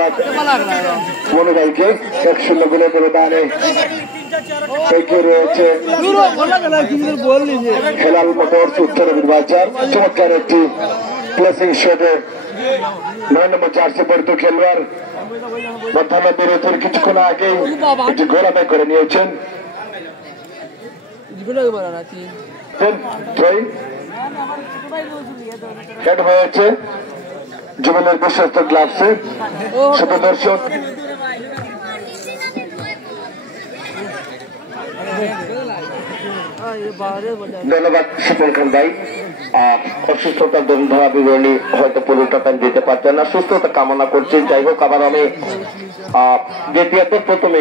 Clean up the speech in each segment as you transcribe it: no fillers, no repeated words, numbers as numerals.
ধন্যবাদ মনু ভাইকে 1-0 গোলে ব্যবধানে এগিয়ে রয়েছে হেলাল মোটরস উত্তর বাজার। চমৎকার একটি প্লেসিং শটে 9 নম্বর জার্সি পরিত খেলোয়াড় মধ্যাহ্ন বিরতির কিছুক্ষণ আগেই একটি গোল আদায় করে নিয়েছেন। হয়েছে যুবনের বিশ্বস্ত গ্লাভসে। শুধু দর্শক ধন্যবাদ শিপন খান ভাই। অসুস্থতার দরুন ধারা বিবরণী হয়তো পুরোটা টাইম দিতে পারছেন না, সুস্থতা কামনা করছি। যাই হোক, আবার আমি দ্বিতীয়ত প্রথমে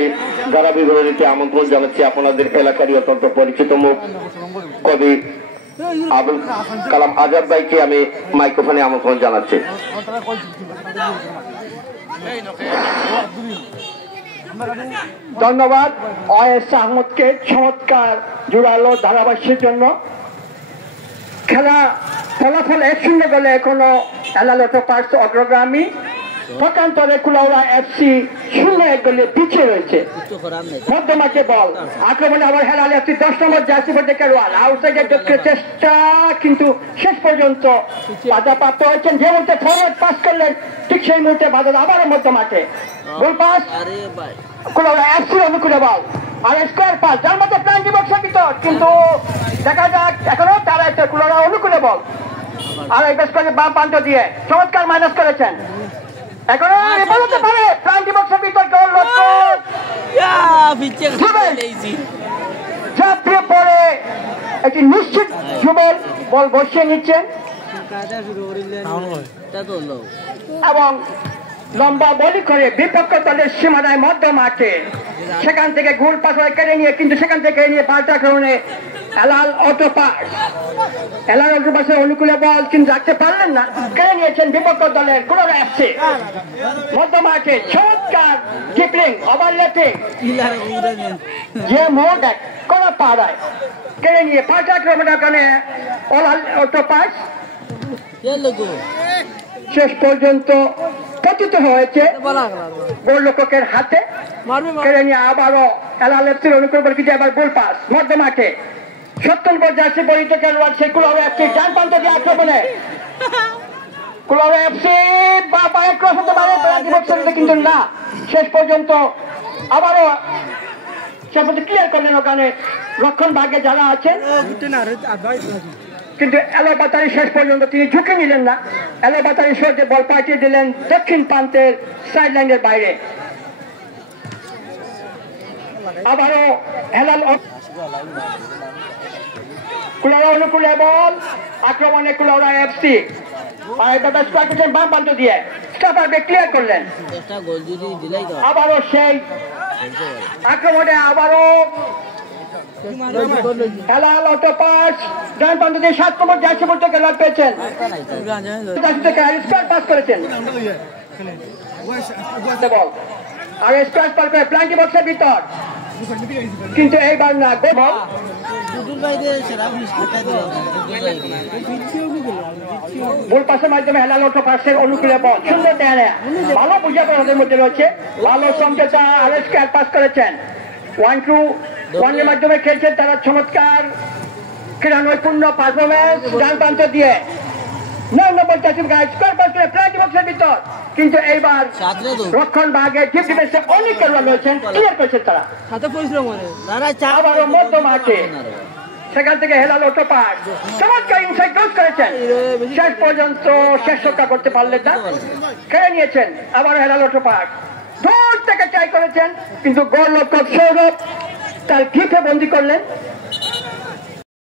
ধারা বিবরণীতে আমন্ত্রণ জানাচ্ছি আপনাদের এলাকারই অত্যন্ত পরিচিত মুখ কবি আবুল কালাম আজাদ ভাইকে আমি মাইক্রোফোনে আমন্ত্রণ জানাচ্ছি। ধন্যবাদ OS আহমদকে চমৎকার জোরালো ধারাভাষ্যের জন্য। খেলা ফলাফল 1-0 গোলে এখনো হেলাল অটোপার্টস অগ্রগামী। পক্ষান্তরে কুলাউড়া FC 0-1 গোলে পিছিয়ে রয়েছে। মধ্যমাঠে বল আক্রমণে আবার হেলাল FC 10 নম্বর জার্সি পরে খেলোয়াড় আউটসাইডের দক্ষিণের চেষ্টা, কিন্তু শেষ পর্যন্ত বাধাপ্রাপ্ত হয়েছেন। যে মুহূর্তে ফরওয়ার্ড পাস করলেন ঠিক সেই মুহূর্তে বাধা আবারও মধ্যমাঠে গোল পাস কুলাউড়া FC অনুকূলে বল আর স্কোয়ার পাস, যার মধ্যে প্লান্টি বক্সের ভিতর, কিন্তু দেখা যাক এখনো তারা একটা কুলাউড়া অনুকূলে বল আর এই বেশ করে বাম প্রান্ত দিয়ে চমৎকার মাইনাস করেছেন। এখনো বলতে পারে প্লান্টি বক্সের ভিতর গোল লক্ষ্য ঝাঁপিয়ে পড়ে একটি নিশ্চিত যুবল বল বসিয়ে নিচ্ছেন এবং লম্বা বলি করে বিপক্ষ দলের সীমানায় মধ্য মাঠে সেখান থেকে গোল পাস কেড়ে নিয়ে, কিন্তু সেখান থেকে নিয়ে পাল্টা আক্রমণে হেলাল অটোপার্টসের অনুকূলে বল কিন্তু রাখতে পারলেন না, কেড়ে নিয়েছেন বিপক্ষ দলের কুলাউড়া FC। মধ্য মাঠে চমৎকার কিপলিং ওভারল্যাপিং যে মোড কলা পাড়ায় কেড়ে নিয়ে পাল্টা আক্রমণের কারণে হেলাল অটোপার্টস শেষ পর্যন্ত পতিত হয়েছে গোলরক্ষকের হাতে। কেড়ে নিয়ে আবারও হেলাল FCর অনুকূল বল, কিন্তু আবার গোল পাস মধ্য মাঠে 70 নম্বর জার্সি পরিহিত খেলোয়াড় সেই কুলাউড়া FC ডান প্রান্ত দিয়ে আক্রমণে কুলাউড়া FC বা পায়ে ক্রস হতে পারে কিন্তু না, শেষ পর্যন্ত আবারও সে ক্লিয়ার করলেন ওখানে রক্ষণ ভাগে যারা আছেন, কিন্তু এলাবাতারি শেষ পর্যন্ত তিনি ঝুঁকে নিলেন না। এলাবাতারি সহজে বল পাঠিয়ে দিলেন দক্ষিণ প্রান্তের সাইড লাইনের বাইরে। আবারও হেলাল কুলাউড়া অনুকূলে বল আক্রমণে কুলাউড়া FC বাম প্রান্ত দিয়ে ক্লিয়ার করলেন। আবারও সেই আক্রমণে আবারও হেলাল অটোপার্টস ডান প্রান্ত দিয়ে 7 নম্বর জার্সি পরিহিত খেলোয়াড় পেয়েছেন, পাস করেছেন বল আর স্কোয়ার পার করে প্লান্টি বক্সের ভিতর, কিন্তু এইবার না বল গোল পাসের মাধ্যমে হেলাল অটোপার্টসের অনুকূলে বল সুন্দর দেয়, ভালো বুঝাতে ওদের মধ্যে রয়েছে, ভালো সমঝোতা আর স্কোয়ার পাস করেছেন। 1-2-1 এর মাধ্যমে খেলছেন তারা, চমৎকার ক্রীড়া নৈপুণ্য পারফরমেন্স ডান প্রান্ত দিয়ে 9 নম্বর জার্সি স্কোয়ার পাস করে প্লান্টি বক্সের ভিতর, কিন্তু এইবার রক্ষণ ভাগে ডিপ ডিফেন্সে অনেক খেলোয়াড় রয়েছেন, ক্লিয়ার করেছেন তারা। আবারও মধ্য মাঠে সেখান থেকে হেলাল অটোপার্টস চমৎকার ইনসাইড ক্রস করেছেন, শেষ পর্যন্ত শেষ রক্ষা করতে পারলেন না, খেলে নিয়েছেন। আবার হেলাল অটোপার্টস দূর থেকে ট্রাই করেছেন, কিন্তু গোলরক্ষক সৌরভ তার গ্রিপে বন্দী করলেন।